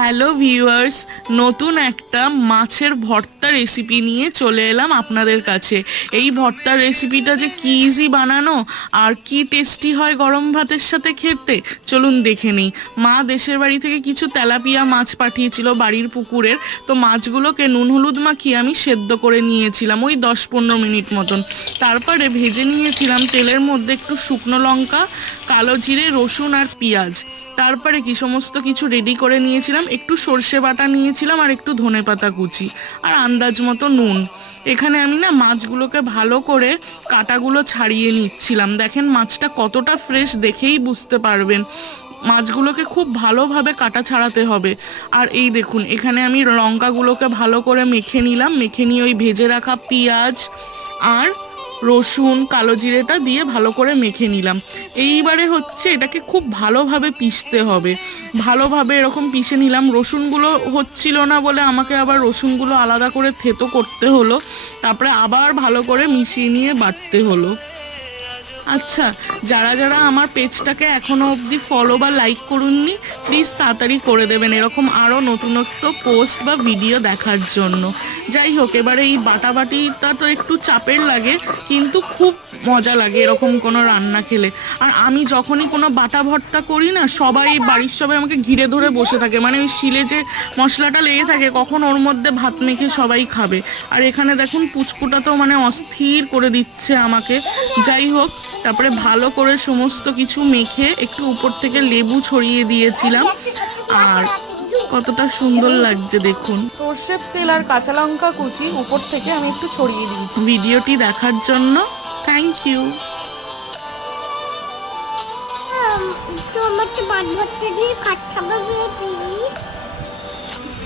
Hello viewers, নতুন একটা মাছের ভর্তা রেসিপি নিয়ে চলে এলাম আপনাদের কাছে। এই ভর্তার রেসিপিটা যে কি ইজি বানানো আর কি টেস্টি হয় গরম ভাতের সাথে খেতে, চলুন দেখে নিই। মা দেশের বাড়ি থেকে কিছু তেলাপিয়া মাছ পাঠিয়েছিল বাড়ির পুকুরের। তো মাছগুলোকে নুন হলুদ মাখিয়ে আমি সেদ্ধ করে নিয়েছিলাম ওই 10-15 মিনিট মতন। তারপরে ভেজে নিয়েছিলাম তেলের মধ্যে একটু শুকনো লঙ্কা, কালো জিরে, রসুন আর পেঁয়াজ। তারপরে কি সমস্ত কিছু রেডি করে নিয়েছিলাম, একটু সর্ষে বাটা নিয়েছিলাম আর একটু ধনেপাতা কুচি আর আন্দাজ মতো নুন। এখানে আমি না মাছগুলোকে ভালো করে কাঁটাগুলো ছাড়িয়ে নিচ্ছিলাম। দেখেন মাছটা কতটা ফ্রেশ, দেখেই বুঝতে পারবেন। মাছগুলোকে খুব ভালোভাবে কাটা ছাড়াতে হবে। আর এই দেখুন, এখানে আমি লঙ্কাগুলোকে ভালো করে মেখে নিলাম। মেখে নিয়ে ওই ভেজে রাখা পেঁয়াজ আর রসুন, কালো জিরেটা দিয়ে ভালো করে মেখে নিলাম। এইবারে হচ্ছে এটাকে খুব ভালোভাবে পিষতে হবে। ভালোভাবে এরকম পিষে নিলাম। রসুনগুলো হচ্ছিল না বলে আমাকে আবার রসুনগুলো আলাদা করে থেতো করতে হলো। তারপরে আবার ভালো করে মিশিয়ে নিয়ে বাটতে হলো। আচ্ছা, যারা যারা আমার পেজটাকে এখনো অবধি ফলো বা লাইক করুননি, প্লিজ তাড়াতাড়ি করে দেবেন এরকম আরও নতুনত্ব পোস্ট বা ভিডিও দেখার জন্য। যাই হোক, এবারে এই বাটাবাটিটা তো একটু চাপের লাগে, কিন্তু খুব মজা লাগে এরকম কোনো রান্না খেলে। আর আমি যখনই কোনো বাটা ভর্তা করি না, সবাই বাড়ির সবাই আমাকে ঘিরে ধরে বসে থাকে। মানে ওই শিলে যে মশলাটা লেগে থাকে, কখন ওর মধ্যে ভাত মেখে সবাই খাবে। আর এখানে দেখুন পুচকুটা তো মানে অস্থির করে দিচ্ছে আমাকে। যাই হোক, তারপরে ভালো করে সমস্ত কিছু মেখে একটু উপর থেকে লেবু ছড়িয়ে দিয়েছিলাম। আর কতটা সুন্দর লাগছে দেখুন। সর্ষের তেল আর কাঁচা লঙ্কা কুচি উপর থেকে আমি একটু ছড়িয়ে দিয়েছি। ভিডিওটি দেখার জন্য থ্যাংক ইউ। তো আমাকে ভাত ভাতটা দিয়ে ভাত খাবার দিয়ে